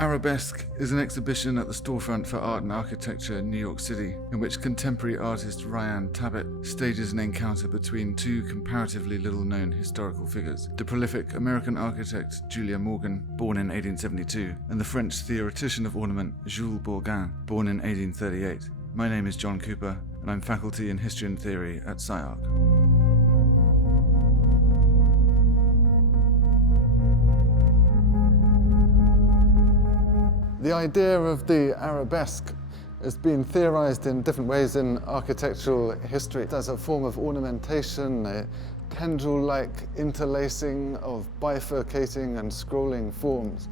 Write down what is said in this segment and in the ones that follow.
Arabesque is an exhibition at the Storefront for Art and Architecture in New York City, in which contemporary artist Rayyane Tabet stages an encounter between two comparatively little-known historical figures, the prolific American architect Jules Bourgoin, born in 1872, and the French theoretician of ornament Jules Bourgoin, born in 1838. My name is John Cooper, and I'm faculty in History and Theory at SCI-Arc. The idea of the arabesque has been theorized in different ways in architectural history as a form of ornamentation, a tendril-like interlacing of bifurcating and scrolling forms.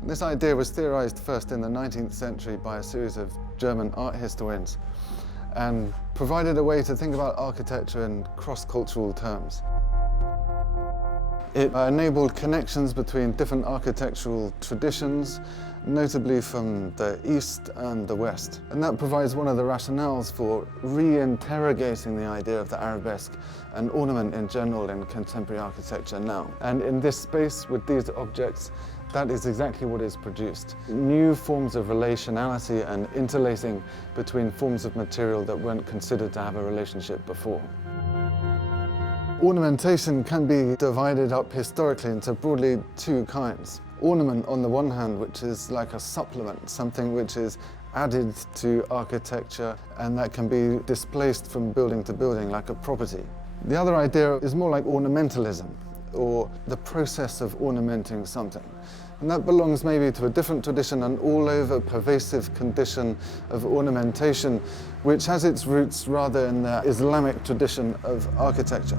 And this idea was theorized first in the 19th century by a series of German art historians and provided a way to think about architecture in cross-cultural terms. It enabled connections between different architectural traditions, notably from the East and the West. And that provides one of the rationales for re-interrogating the idea of the arabesque and ornament in general in contemporary architecture now. And in this space, with these objects, that is exactly what is produced. New forms of relationality and interlacing between forms of material that weren't considered to have a relationship before. Ornamentation can be divided up historically into broadly two kinds. Ornament on the one hand, which is like a supplement, something which is added to architecture and that can be displaced from building to building like a property. The other idea is more like ornamentalism, or the process of ornamenting something. And that belongs maybe to a different tradition, an all-over pervasive condition of ornamentation, which has its roots rather in the Islamic tradition of architecture.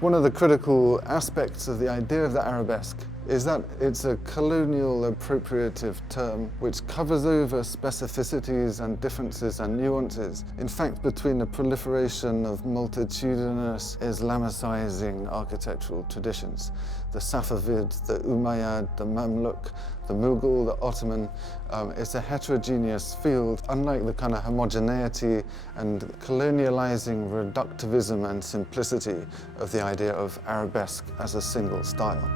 One of the critical aspects of the idea of the arabesque is that it's a colonial appropriative term which covers over specificities and differences and nuances, in fact, between the proliferation of multitudinous Islamicizing architectural traditions. The Safavid, the Umayyad, the Mamluk, the Mughal, the Ottoman. It's a heterogeneous field, unlike the kind of homogeneity and colonializing reductivism and simplicity of the idea of arabesque as a single style.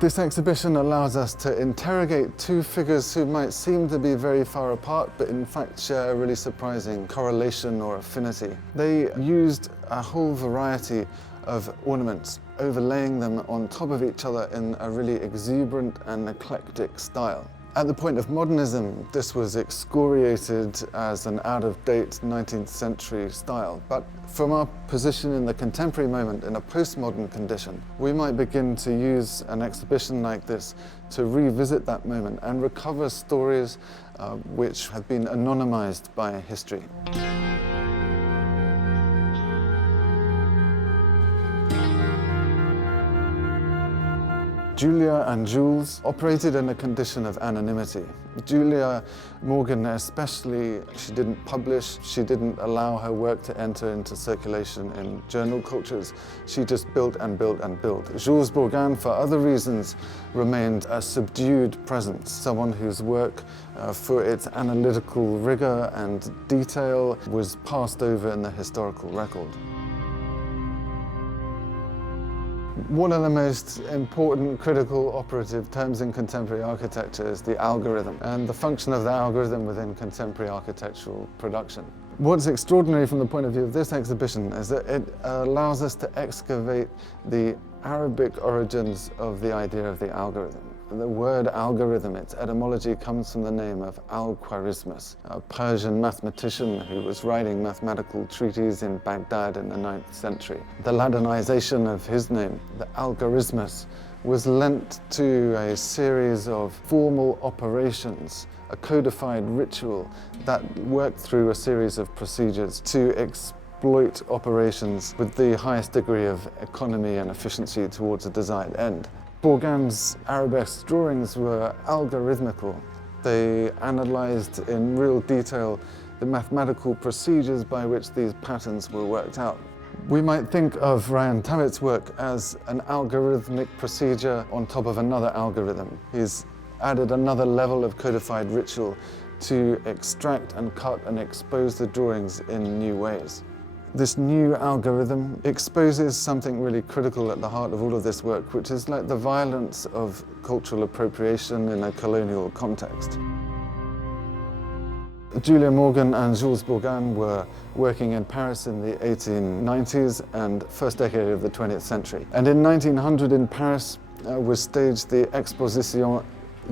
This exhibition allows us to interrogate two figures who might seem to be very far apart, but in fact share a really surprising correlation or affinity. They used a whole variety of ornaments, overlaying them on top of each other in a really exuberant and eclectic style. At the point of modernism, this was excoriated as an out-of-date 19th century style. But from our position in the contemporary moment, in a postmodern condition, we might begin to use an exhibition like this to revisit that moment and recover stories which have been anonymized by history. Julia and Jules operated in a condition of anonymity. Julia Morgan especially, she didn't publish, she didn't allow her work to enter into circulation in journal cultures. She just built and built and built. Jules Bourgoin, for other reasons, remained a subdued presence, someone whose work, for its analytical rigor and detail, was passed over in the historical record. One of the most important critical operative terms in contemporary architecture is the algorithm, and the function of the algorithm within contemporary architectural production. What's extraordinary from the point of view of this exhibition is that it allows us to excavate the Arabic origins of the idea of the algorithm. The word algorithm, its etymology, comes from the name of Al-Khwarizmis, a Persian mathematician who was writing mathematical treatises in Baghdad in the 9th century. The Latinization of his name, the algoritmus, was lent to a series of formal operations, a codified ritual that worked through a series of procedures to exploit operations with the highest degree of economy and efficiency towards a desired end. Bourgoin's arabesque drawings were algorithmical. They analyzed in real detail the mathematical procedures by which these patterns were worked out. We might think of Rayyane Tabet's work as an algorithmic procedure on top of another algorithm. He's added another level of codified ritual to extract and cut and expose the drawings in new ways. This new algorithm exposes something really critical at the heart of all of this work, which is like the violence of cultural appropriation in a colonial context. Julia Morgan and Jules Bourgoin were working in Paris in the 1890s and first decade of the 20th century. And in 1900 in Paris was staged the Exposition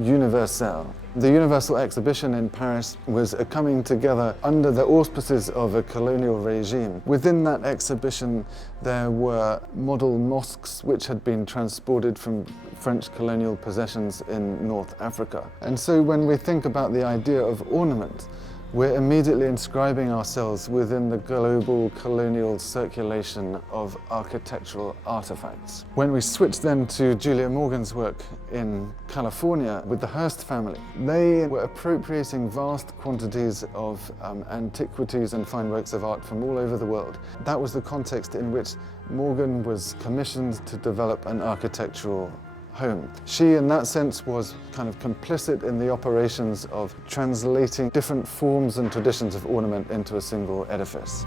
Universelle. The Universal Exhibition in Paris was a coming together under the auspices of a colonial regime. Within that exhibition there were model mosques which had been transported from French colonial possessions in North Africa. And so when we think about the idea of ornament, we're immediately inscribing ourselves within the global colonial circulation of architectural artifacts. When we switch then to Julia Morgan's work in California with the Hearst family, they were appropriating vast quantities of antiquities and fine works of art from all over the world. That was the context in which Morgan was commissioned to develop an architectural home. She, in that sense, was kind of complicit in the operations of translating different forms and traditions of ornament into a single edifice.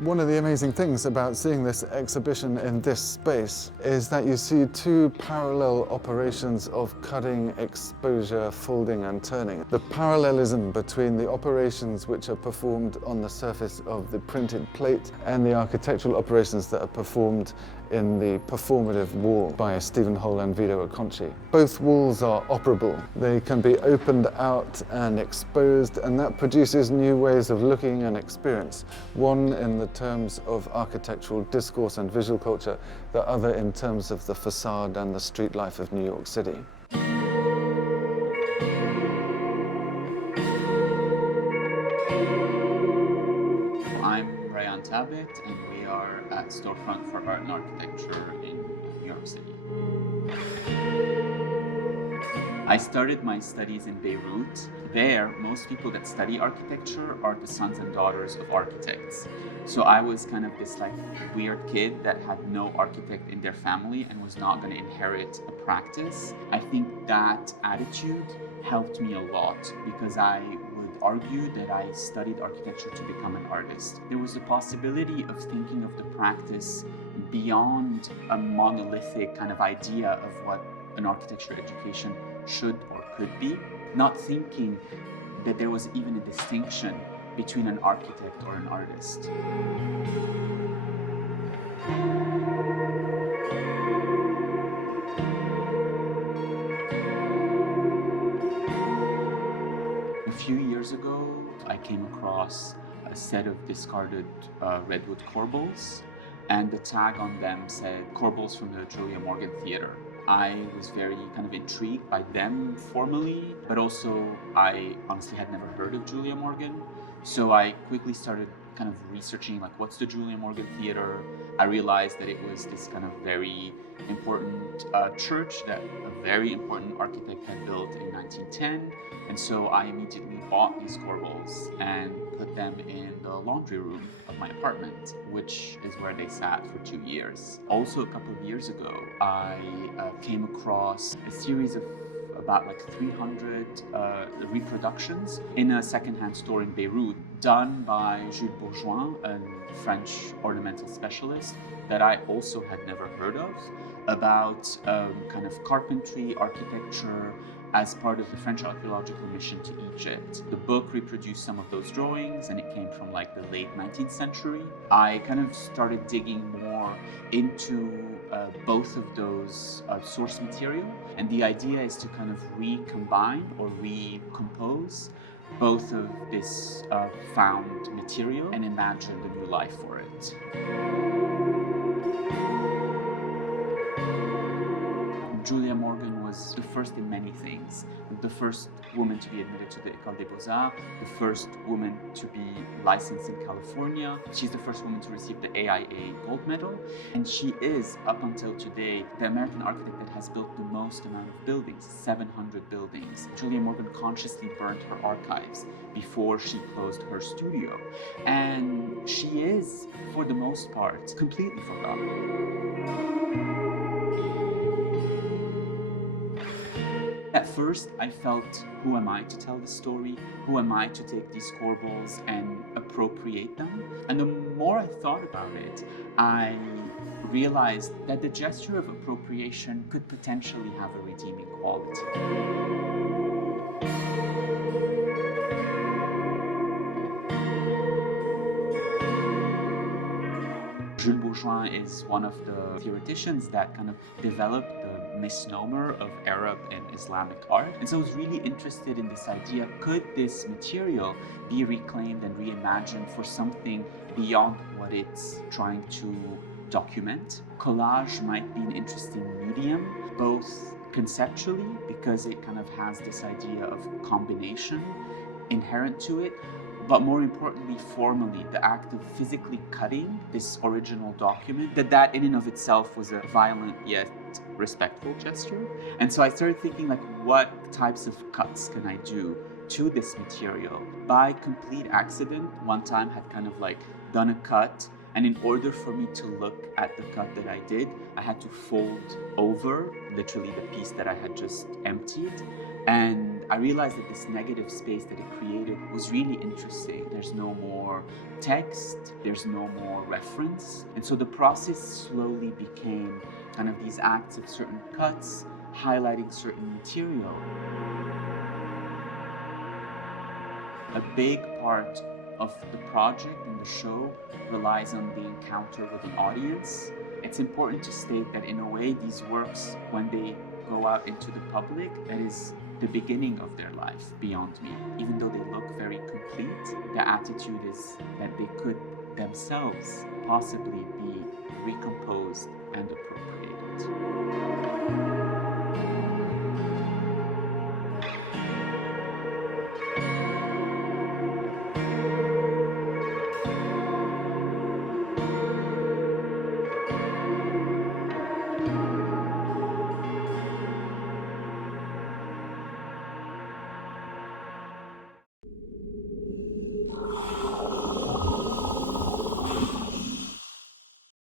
One of the amazing things about seeing this exhibition in this space is that you see two parallel operations of cutting, exposure, folding and turning. The parallelism between the operations which are performed on the surface of the printed plate and the architectural operations that are performed in the performative wall by Stephen Hole and Vito Acconci. Both walls are operable. They can be opened out and exposed, and that produces new ways of looking and experience. One in the terms of architectural discourse and visual culture, the other in terms of the facade and the street life of New York City. I'm Rayyane Tabet, and we are at Storefront for Art and Architecture in New York City. I started my studies in Beirut. There, most people that study architecture are the sons and daughters of architects. So I was kind of this like weird kid that had no architect in their family and was not going to inherit a practice. I think that attitude helped me a lot because I would argue that I studied architecture to become an artist. There was a possibility of thinking of the practice beyond a monolithic kind of idea of what an architecture education should or could be, not thinking that there was even a distinction between an architect or an artist. A few years ago, I came across a set of discarded redwood corbels, and the tag on them said corbels from the Julia Morgan Theater. I was very kind of intrigued by them formally, but also I honestly had never heard of Julia Morgan. So I quickly started kind of researching like what's the Julia Morgan Theater. I realized that it was this kind of very important church that a very important architect had built in 1910. And so I immediately bought these corbels and put them in the laundry room of my apartment, which is where they sat for 2 years. Also, a couple of years ago, I came across a series of about like 300 reproductions in a secondhand store in Beirut done by Jules Bourgoin, a French ornamental specialist that I also had never heard of, about kind of carpentry, architecture, as part of the French archaeological mission to Egypt. The book reproduced some of those drawings, and it came from like the late 19th century. I kind of started digging more into both of those source material, and the idea is to kind of recombine or recompose both of this found material and imagine the new life for it. Julia Morgan was the first in many things. The first woman to be admitted to the École des Beaux-Arts, the first woman to be licensed in California. She's the first woman to receive the AIA gold medal. And she is, up until today, the American architect that has built the most amount of buildings, 700 buildings. Julia Morgan consciously burned her archives before she closed her studio. And she is, for the most part, completely forgotten. At first, I felt, who am I to tell the story? Who am I to take these corbels and appropriate them? And the more I thought about it, I realized that the gesture of appropriation could potentially have a redeeming quality. Jules Bourgoin is one of the theoreticians that kind of developed the misnomer of Arab and Islamic art. And so I was really interested in this idea, could this material be reclaimed and reimagined for something beyond what it's trying to document? Collage might be an interesting medium, both conceptually, because it kind of has this idea of combination inherent to it, but more importantly, formally, the act of physically cutting this original document, that in and of itself was a violent yet respectful gesture. And so I started thinking, like, what types of cuts can I do to this material? By complete accident, one time had kind of like done a cut, and in order for me to look at the cut that I did, I had to fold over literally the piece that I had just emptied. And I realized that this negative space that it created was really interesting. There's no more text, there's no more reference. And so the process slowly became kind of these acts of certain cuts, highlighting certain material. A big part of the project and the show relies on the encounter with the audience. It's important to state that in a way, these works, when they go out into the public, that is the beginning of their life beyond me. Even though they look very complete, the attitude is that they could themselves possibly be recomposed and